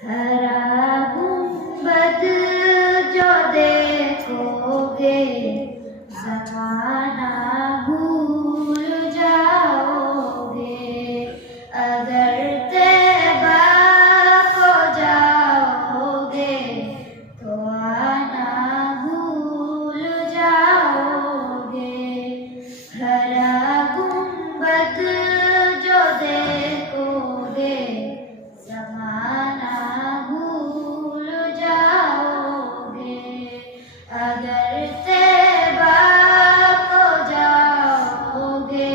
हरा गुंबद जो देखोगे ज़माना भूल जाओगे। अगर तैबा को जाओगे तो आना भूल जाओगे। हरा गुंबद जो देखोगे ज़माना भूल जाओगे। अगर तैबा को जाओगे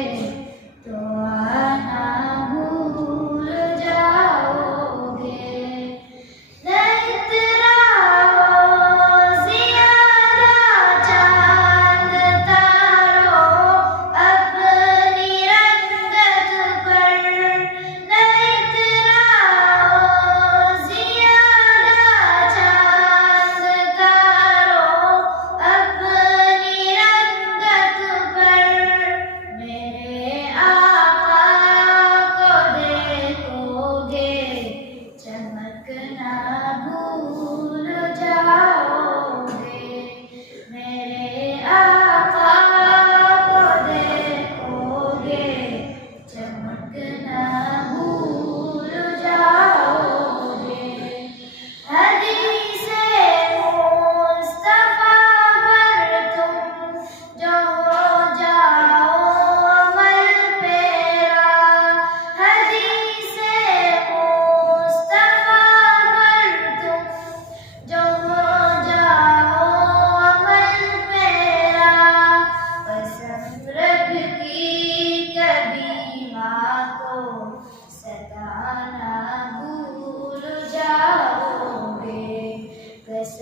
तो आना भूल जाओगे। नहीं इतराओ ज़ियादा चाँद तारों अपनी रंगत पर। नहीं इतराओ ज़ियादा चाँद तारों अपनी रंगत पर। मेरे आका को देखोगे चमकना भूल जाओगे। मेरे आका को देखोगे चमकना भूल जाओगे। हदीसे मुस्तफा पर तुम जो हो जाओ अमल पेरा। हदीसे मुस्तफा पर तुम जो हो जाओ अमल पेरा। कसम रब की कभी माँ को सताना भूल जाओ।